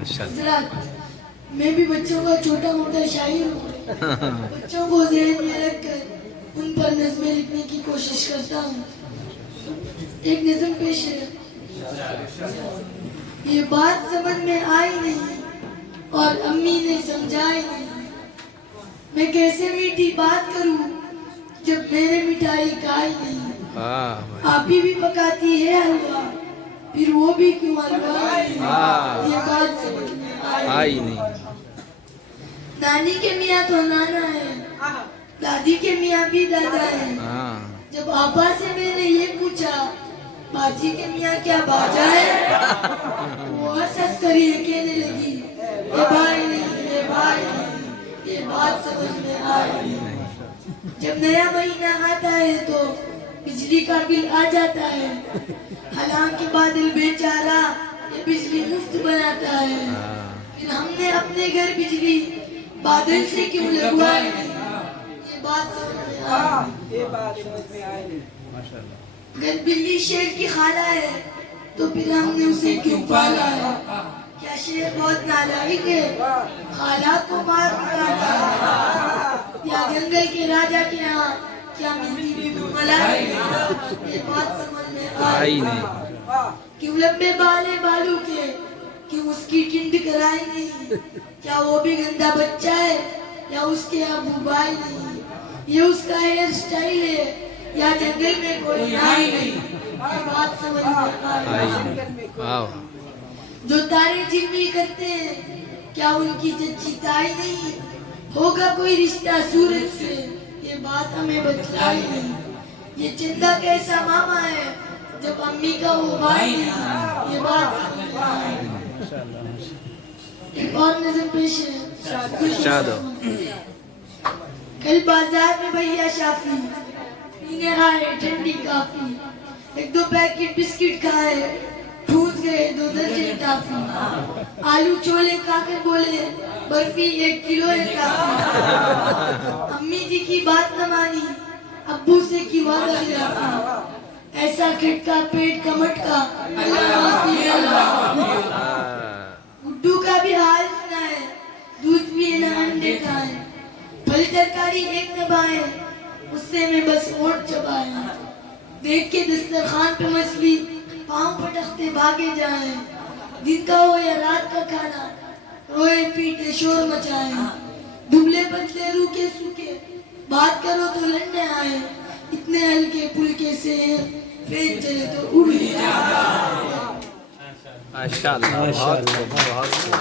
हज़रात, मैं भी बच्चों का छोटा मोटा शायर हूँ। बच्चों को ज़हन में रख कर उन पर नज़में लिखने की कोशिश करता हूँ। एक नज़म पेश है। ये बात समझ में आई नहीं और अम्मी ने समझाई नहीं, मैं कैसे मीठी बात करूँ जब मैंने मिठाई खाई नहीं। आप ही भी पकाती है हलवा, फिर वो भी क्यों हलवा, ये बात समझ में आई नहीं। नानी के मियाँ तो नाना है, दादी के मियाँ भी दादा है। जब आपा से मैंने ये पूछा बाजी के मियाँ क्या बाजा है, वो हंस कर ये कहने लगी ये भाई नहीं, ये भाई नहीं, ये बात समझ में आई नहीं। जब नया महीना आता है तो बिजली का बिल आ जाता है, हालांकि बादल बेचारा ये बिजली मुफ्त बनाता है। फिर हमने अपने घर बिजली बादल से क्यों लगवाई नहीं, ये बात समझ में आई नहीं। अगर बिल्ली शेर की खाला है तो फिर हमने उसे क्यों पाला है। क्या शेर बहुत नालायक है, खाला को मार डाला है। या जंगल के राजा के यहाँ क्या मिलती थी मलाई, ये बात समझ में आई नहीं। क्यों लंबे बाले बालू के, क्यों उसकी टिंड कराई नहीं। क्या वो भी गंदा बच्चा है या उसके अबू भाई नहीं। ये उसका हेयर स्टाइल है या जंगल में कोई नाई नहीं, ये बात समझ में आई। जो तारे जिम्मी करते हैं क्या उनकी चच्ची ताई नहीं। होगा कोई रिश्ता सूरज से, ये बात हमें बतलाई नहीं। ये चंदा कैसा मामा है जब अम्मी का वो भाई नहीं, ये बात समझ में आई। एक और नजर पेश है। कल बाजार में भैया शाफी पीने आए ठंडी काफी, एक दो पैकेट बिस्किट खाए, ठूस गए 2 दर्जन टाफी। आलू छोले खाकर बोले बर्फी 1 किलो है काफी। अम्मी जी की बात न मानी, अब्बू से की वादा खिलाफी। ऐसा खटका पेट का मटका, गुड्डू का भी हाल सुना है, दूध पिए न अंडे खाए। फल तरकारी एक न भाए, उससे मैं बस ओट चबाए। देख के दस्तरखान पे मछली पाँव पटकते भागे जाए। दिन का हो या रात का खाना, रोए पीटे शोर मचाए। दुबले पतले रूखे सूखे, बात करो तो लड़ने आए। इतने हल्के फुल्के से पेट चले तो उड़ जाए। माशाअल्लाह, बहुत